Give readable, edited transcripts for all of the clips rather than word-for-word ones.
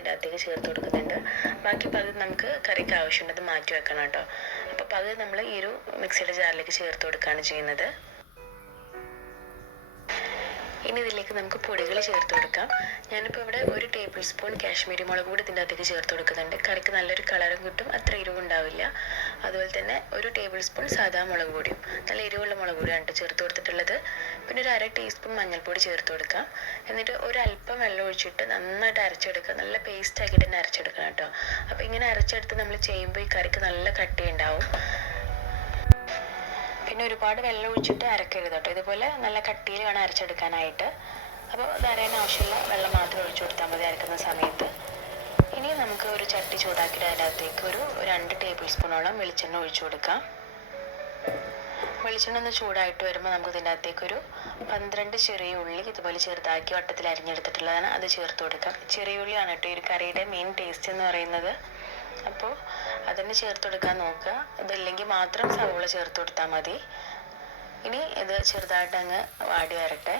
ഇതിൻ്റെ അകത്തേക്ക് ചേർത്ത് കൊടുക്കുന്നുണ്ട്. ബാക്കി പകുതി നമുക്ക് കറിക്ക് ആവശ്യമുണ്ട്, അത് മാറ്റി വെക്കണം കേട്ടോ. അപ്പോൾ പകുതി നമ്മൾ ഈ ഒരു മിക്സിയുടെ ജാറിലേക്ക് ചേർത്ത് കൊടുക്കുകയാണ് ചെയ്യുന്നത്. ഇനി ഇതിലേക്ക് നമുക്ക് പൊടികൾ ചേർത്ത് കൊടുക്കാം. ഞാനിപ്പോൾ ഇവിടെ 1 ടേബിൾ സ്പൂൺ കാശ്മീരി മുളക് പൊടി ഇതിൻ്റെ അകത്തേക്ക് ചേർത്ത് കൊടുക്കുന്നുണ്ട്. കറിക്ക് നല്ലൊരു കളറും കിട്ടും, അത്ര എരിവുണ്ടാവില്ല. അതുപോലെ തന്നെ 1 ടേബിൾ സ്പൂൺ സാദാ മുളക് പൊടിയും, നല്ല എരിവുള്ള മുളക് പൊടിയാണ് ചേർത്ത് കൊടുത്തിട്ടുള്ളത്. പിന്നെ ഒരു 1/2 ടീസ്പൂൺ മഞ്ഞൾപ്പൊടി ചേർത്ത് കൊടുക്കാം. എന്നിട്ട് ഒരല്പം വെള്ളം ഒഴിച്ചിട്ട് നന്നായിട്ട് അരച്ചെടുക്കുക. നല്ല പേസ്റ്റ് ആക്കിയിട്ട് തന്നെ അരച്ചെടുക്കണം കേട്ടോ. അപ്പോൾ ഇങ്ങനെ അരച്ചെടുത്ത് നമ്മൾ ചെയ്യുമ്പോൾ ഈ കറിക്ക് നല്ല കട്ടിയുണ്ടാവും. പിന്നെ ഒരുപാട് വെള്ളം ഒഴിച്ചിട്ട് അരക്കരുത് കേട്ടോ. ഇതുപോലെ നല്ല കട്ടിയിൽ വേണം അരച്ചെടുക്കാനായിട്ട്. അപ്പോൾ ഇത് അരയാൻ ആവശ്യമുള്ള വെള്ളം മാത്രം ഒഴിച്ചു കൊടുത്താൽ മതി അരക്കുന്ന സമയത്ത്. ഇനി നമുക്ക് ഒരു ചട്ടി ചൂടാക്കിയിട്ട് അതിനകത്തേക്ക് ഒരു 2 ടേബിൾ സ്പൂണോളം വെളിച്ചെണ്ണ ഒഴിച്ചു കൊടുക്കാം. വെളിച്ചെണ്ണ ഒന്ന് ചൂടായിട്ട് വരുമ്പോൾ നമുക്ക് ഇതിൻ്റെ അകത്തേക്ക് ഒരു 12 ചെറിയ ഉള്ളി ഇതുപോലെ ചെറുതാക്കി വട്ടത്തിൽ അരിഞ്ഞെടുത്തിട്ടുള്ളതാണ്, അത് ചേർത്ത് കൊടുക്കാം. ചെറിയ ഉള്ളിയാണ് കേട്ടോ ഈ ഒരു കറിയുടെ മെയിൻ ടേസ്റ്റ് എന്ന് പറയുന്നത്. അപ്പോൾ അതിന് ചേർത്ത് കൊടുക്കാൻ നോക്കുക. ഇതില്ലെങ്കിൽ മാത്രം സവോള ചേർത്ത് കൊടുത്താൽ മതി. ഇനി ഇത് ചെറുതായിട്ട് അങ്ങ് വാടി വരട്ടെ.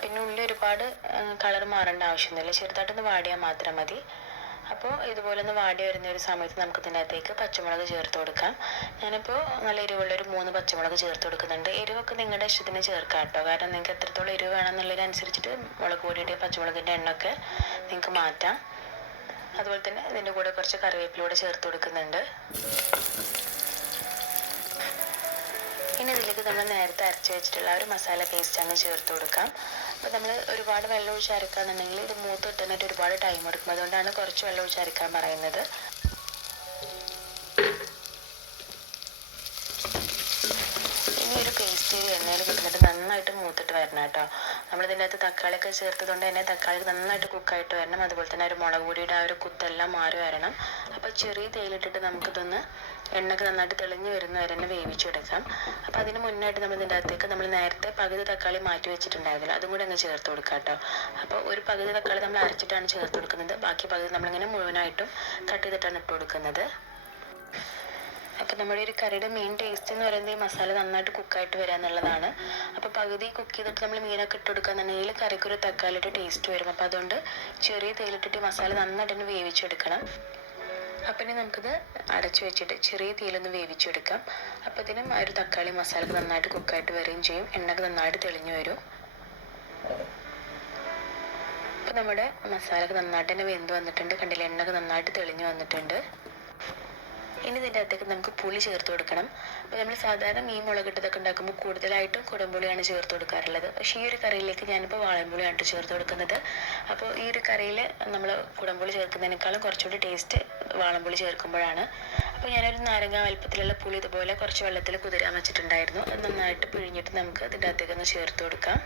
പിന്നെ ഉള്ളി ഒരുപാട് കളർ മാറേണ്ട ആവശ്യമൊന്നുമില്ല, ചെറുതായിട്ടൊന്ന് വാടിയാൽ മാത്രം മതി. അപ്പോൾ ഇതുപോലെ ഒന്ന് വാടി വരുന്ന ഒരു സമയത്ത് നമുക്ക് ഇതിനകത്തേക്ക് പച്ചമുളക് ചേർത്ത് കൊടുക്കാം. ഞാനിപ്പോൾ നല്ല എരിവുള്ള ഒരു 3 പച്ചമുളക് ചേർത്ത് കൊടുക്കുന്നുണ്ട്. എരിവൊക്കെ നിങ്ങളുടെ ഇഷ്ടത്തിന് ചേർക്കാം കേട്ടോ. കാരണം നിങ്ങൾക്ക് എത്രത്തോളം എരിവ് വേണമെന്നുള്ളതിനനുസരിച്ചിട്ട് മുളക് പൊടിയുടെ പച്ചമുളകിൻ്റെ എണ്ണമൊക്കെ നിങ്ങൾക്ക് മാറ്റാം. അതുപോലെ തന്നെ ഇതിൻ്റെ കൂടെ കുറച്ച് കറിവേപ്പിലൂടെ ചേർത്ത് കൊടുക്കുന്നുണ്ട്. ഇനി ഇതിലേക്ക് നമ്മൾ നേരത്തെ അരച്ച് വെച്ചിട്ടുള്ള ഒരു മസാല പേസ്റ്റ് അങ്ങ് ചേർത്ത് കൊടുക്കാം. അപ്പോൾ നമ്മൾ ഒരുപാട് വെള്ളം ഒഴിച്ച് അരക്കാന്നുണ്ടെങ്കിൽ ഇത് മൂത്ത് കിട്ടാനായിട്ട് ഒരുപാട് ടൈം എടുക്കും. അതുകൊണ്ടാണ് കുറച്ച് വെള്ളം ഒഴിച്ച് അരക്കാൻ പറയുന്നത്. ഇനി ഒരു പേസ്റ്റ് എണ്ണയിൽ കിട്ടുന്നിട്ട് നന്നായിട്ട് മൂത്തിട്ട് വരണം കേട്ടോ. നമ്മളിതിൻ്റെ അകത്ത് തക്കാളിയൊക്കെ ചേർത്തതുകൊണ്ട് തന്നെ തക്കാളി നന്നായിട്ട് കുക്കായിട്ട് വരണം. അതുപോലെ തന്നെ ഒരു മുളക് പൊടിയുടെ ആ ഒരു കുത്തെല്ലാം മാറി വരണം. അപ്പോൾ ചെറിയ തേയിലിട്ടിട്ട് നമുക്കിതൊന്ന് എണ്ണയൊക്കെ നന്നായിട്ട് തെളിഞ്ഞ് വരുന്ന വരെ തന്നെ വേവിച്ചെടുക്കാം. അപ്പോൾ അതിന് മുന്നായിട്ട് നമ്മൾ ഇതിൻ്റെ അകത്തേക്ക് നമ്മൾ നേരത്തെ പകുതി തക്കാളി മാറ്റി വെച്ചിട്ടുണ്ടായിരുന്നില്ല, അതും കൂടി അങ്ങ് ചേർത്ത് കൊടുക്കാം കേട്ടോ. അപ്പോൾ ഒരു പകുതി തക്കാളി നമ്മൾ അരച്ചിട്ടാണ് ചേർത്ത് കൊടുക്കുന്നത്. ബാക്കി പകുതി നമ്മളിങ്ങനെ മുഴുവനായിട്ടും കട്ട് ചെയ്തിട്ടാണ് ഇട്ട് കൊടുക്കുന്നത്. അപ്പോൾ നമ്മുടെ ഒരു കറിയുടെ മെയിൻ ടേസ്റ്റ് എന്ന് പറയുന്നത് ഈ മസാല നന്നായിട്ട് കുക്കായിട്ട് വരിക എന്നുള്ളതാണ്. അപ്പോൾ പകുതി കുക്ക് ചെയ്തിട്ട് നമ്മൾ മീനൊക്കെ ഇട്ട് കൊടുക്കുകയെന്നുണ്ടെങ്കിൽ കറിക്കൊരു തക്കാളിയുടെ ടേസ്റ്റ് വരും. അപ്പോൾ അതുകൊണ്ട് ചെറിയ തേയിലിട്ടിട്ട് മസാല നന്നായിട്ട് തന്നെ വേവിച്ചെടുക്കണം. അപ്പം ഇനി നമുക്കിത് അടച്ചു വെച്ചിട്ട് ചെറിയ തീയിലൊന്ന് വേവിച്ചെടുക്കാം. അപ്പോൾ ഇതിനും ആ ഒരു തക്കാളി മസാലക്ക് നന്നായിട്ട് കുക്കായിട്ട് വരികയും ചെയ്യും, എണ്ണക്ക് നന്നായിട്ട് തെളിഞ്ഞു വരും. അപ്പോൾ നമ്മുടെ മസാലക്ക് നന്നായിട്ട് തന്നെ വെന്ത് വന്നിട്ടുണ്ട്. കണ്ടില്ല, എണ്ണക്ക് നന്നായിട്ട് തെളിഞ്ഞു വന്നിട്ടുണ്ട്. ഇനി ഇതിൻ്റെ അകത്തേക്ക് നമുക്ക് പുളി ചേർത്ത് കൊടുക്കണം. അപ്പോൾ നമ്മൾ സാധാരണ മീൻ മുളകിട്ടതൊക്കെ ഉണ്ടാക്കുമ്പോൾ കൂടുതലായിട്ടും കുടംപുളിയാണ് ചേർത്ത് കൊടുക്കാറുള്ളത്. പക്ഷേ ഈ ഒരു കറിയിലേക്ക് ഞാനിപ്പോൾ വാളൻപുളിയാണ് ചേർത്ത് കൊടുക്കുന്നത്. അപ്പോൾ ഈ ഒരു കറിയിൽ നമ്മൾ കുടംപുളി ചേർക്കുന്നതിനേക്കാളും കുറച്ചുകൂടി ടേസ്റ്റ് വാളൻപുളി ചേർക്കുമ്പോഴാണ്. അപ്പോൾ ഞാനൊരു നാരങ്ങ വലുപ്പത്തിലുള്ള പുളി ഇതുപോലെ കുറച്ച് വെള്ളത്തിൽ കുതിരാൻ വെച്ചിട്ടുണ്ടായിരുന്നു. അത് നന്നായിട്ട് പിഴിഞ്ഞിട്ട് നമുക്ക് ഇതിൻ്റെ അകത്തേക്ക് ഒന്ന് ചേർത്ത് കൊടുക്കാം.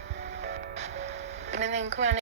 പിന്നെ നിങ്ങൾക്ക് വേണമെങ്കിൽ